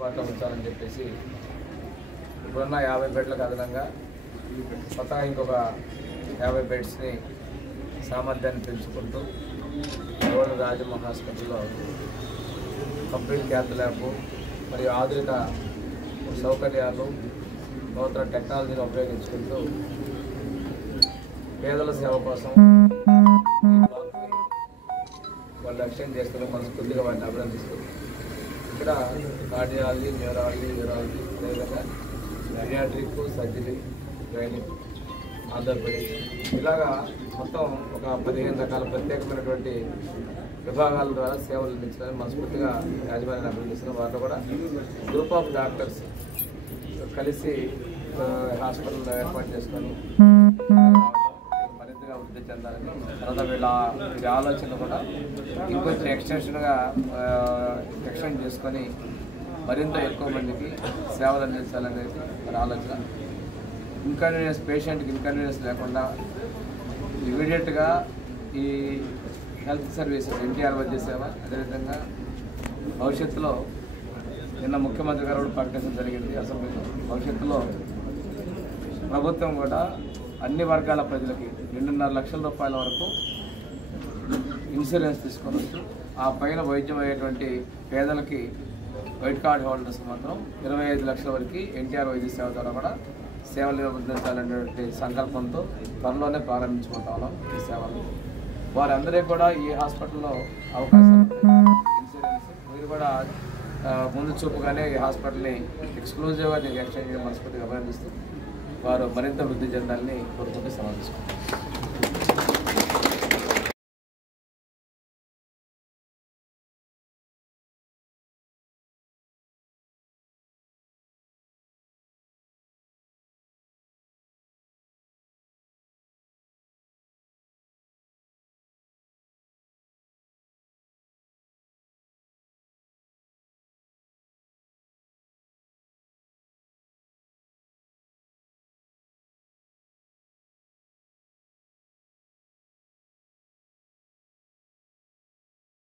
అందుబాటులో ఉంచాలని చెప్పేసి ఇప్పుడున్న 50 బెడ్లకు అదనంగా కొత్తగా ఇంకొక 50 బెడ్స్ని సామర్థ్యాన్ని పెంచుకుంటూ గోల్డ్ రాజమ్మ హాస్పిటల్లో కంప్లీట్ క్యాత్ ల్యాబ్ మరియు ఆధునిక సౌకర్యాలు నూతన టెక్నాలజీని ఉపయోగించుకుంటూ పేదల సేవ కోసం వాళ్ళు లక్ష్యం చేస్తున్న మనస్ఫూర్తిగా వాటిని అభినందిస్తూ ఇక్కడ కార్డియాలజీ, న్యూరాలజీ, అదేవిధంగా పీడియాట్రిక్, సర్జరీ, గైనిక్, ఆంధ్రప్రదేశ్ ఇలాగా మొత్తం ఒక 15 రకాల ప్రత్యేకమైనటువంటి విభాగాల ద్వారా సేవలు అందించడానికి మనస్ఫూర్తిగా యాజమాన్యాన్ని అభినందిస్తున్నాం. వాటిలో కూడా గ్రూప్ ఆఫ్ డాక్టర్స్ కలిసి హాస్పిటల్ ఏర్పాటు చేసుకొని మరింతగా వృద్ధి చెందాలని, తర్వాత వీళ్ళ ఆలోచన కూడా ఇంకొంచెం ఎక్స్టెండ్ చేసుకొని మరింత ఎక్కువ మందికి సేవలు అందించాలనేది మరి ఆలోచన. పేషెంట్కి ఇన్కన్వీనియన్స్ లేకుండా ఇమీడియట్గా ఈ హెల్త్ సర్వీసెస్ ఎన్టీఆర్ వైద్య సేవ, అదేవిధంగా భవిష్యత్తులో నిన్న ముఖ్యమంత్రి గారు కూడా ప్రకటించడం జరిగింది అసెంబ్లీలో. భవిష్యత్తులో ప్రభుత్వం కూడా అన్ని వర్గాల ప్రజలకి 2.5 లక్షల రూపాయల వరకు ఇన్సూరెన్స్ తీసుకోవచ్చు. ఆ పైన వైద్యం అయ్యేటువంటి పేదలకి వైట్ కార్డ్ హోల్డర్స్ మాత్రం 25 లక్షల వరకు ఎన్టీఆర్ వైద్య సేవ ద్వారా కూడా సేవలు అందించాలనేటువంటి సంకల్పంతో త్వరలోనే ప్రారంభించుకుంటా ఉన్నాం ఈ సేవలు. వారందరికీ కూడా ఈ హాస్పిటల్లో అవకాశాలు ఇన్సూరెన్స్ మీరు కూడా ముందు చూపుగానే ఈ హాస్పిటల్ని ఎక్స్క్లూజివ్గా ఎక్స్టెండ్ చేయడం మనస్ఫూర్తిగా అభినందిస్తూ వారు మరింత వృద్ధి చెందాలని కోరుకుంటూ సమావేశం.